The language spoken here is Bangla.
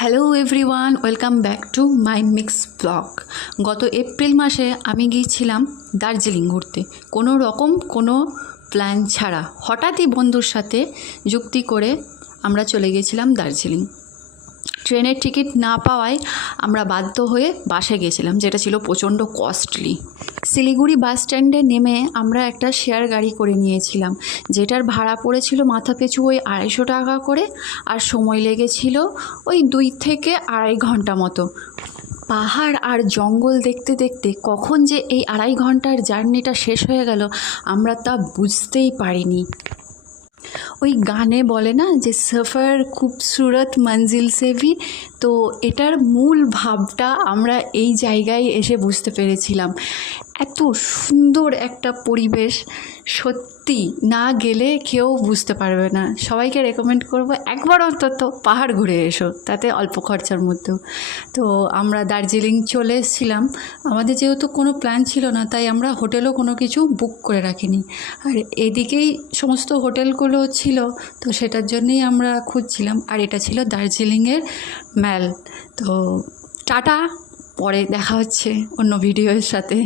Hello everyone, welcome back to my mix blog. গত এপ্রিল মাসে আমি গিয়েছিলাম দার্জিলিং ঘুরতে, কোনো প্ল্যান ছাড়া। হঠাৎই বন্ধুর সাথে যুক্তি করে আমরা চলে গিয়েছিলাম দার্জিলিং। ট্রেনের টিকিট না পাওয়ায় আমরা বাধ্য হয়ে বাসে গেছিলাম, যেটা ছিল প্রচণ্ড কস্টলি। শিলিগুড়ি বাস স্ট্যান্ডে নেমে আমরা একটা শেয়ার গাড়ি করে নিয়েছিলাম, যেটার ভাড়া পড়েছিল মাথাপিছু ওই 250 টাকা করে, আর সময় লেগেছিল ওই 2 থেকে 2.5 ঘন্টা মতো। পাহাড় আর জঙ্গল দেখতে দেখতে কখন যে এই 2.5 ঘন্টার জার্নিটা শেষ হয়ে গেল আমরা তা বুঝতেই পারিনি। ওই গানে বলে না যে সফর খুবসুরত মঞ্জিল সে ভি, তো এটার মূল ভাবটা আমরা এই জায়গায় এসে বুঝতে পেরেছিলাম। এত সুন্দর একটা পরিবেশ, সত্যি না গেলে কেউ বুঝতে পারবে না। সবাইকে রেকমেন্ড করব একবার অন্তত পাহাড় ঘুরে এসো, তাতে অল্প খরচার মধ্যেও। তো আমরা দার্জিলিং চলে এসেছিলাম। আমাদের যেহেতু কোনো প্ল্যান ছিল না, তাই আমরা হোটেলও কোনো কিছু বুক করে রাখিনি, আর এদিকেই সমস্ত হোটেলগুলো ছিল, তো সেটার জন্যই আমরা খুঁজছিলাম। আর এটা ছিল দার্জিলিংয়ের ম্যাল। তো টাটা, পরে দেখা হচ্ছে অন্য ভিডিওর সাথে।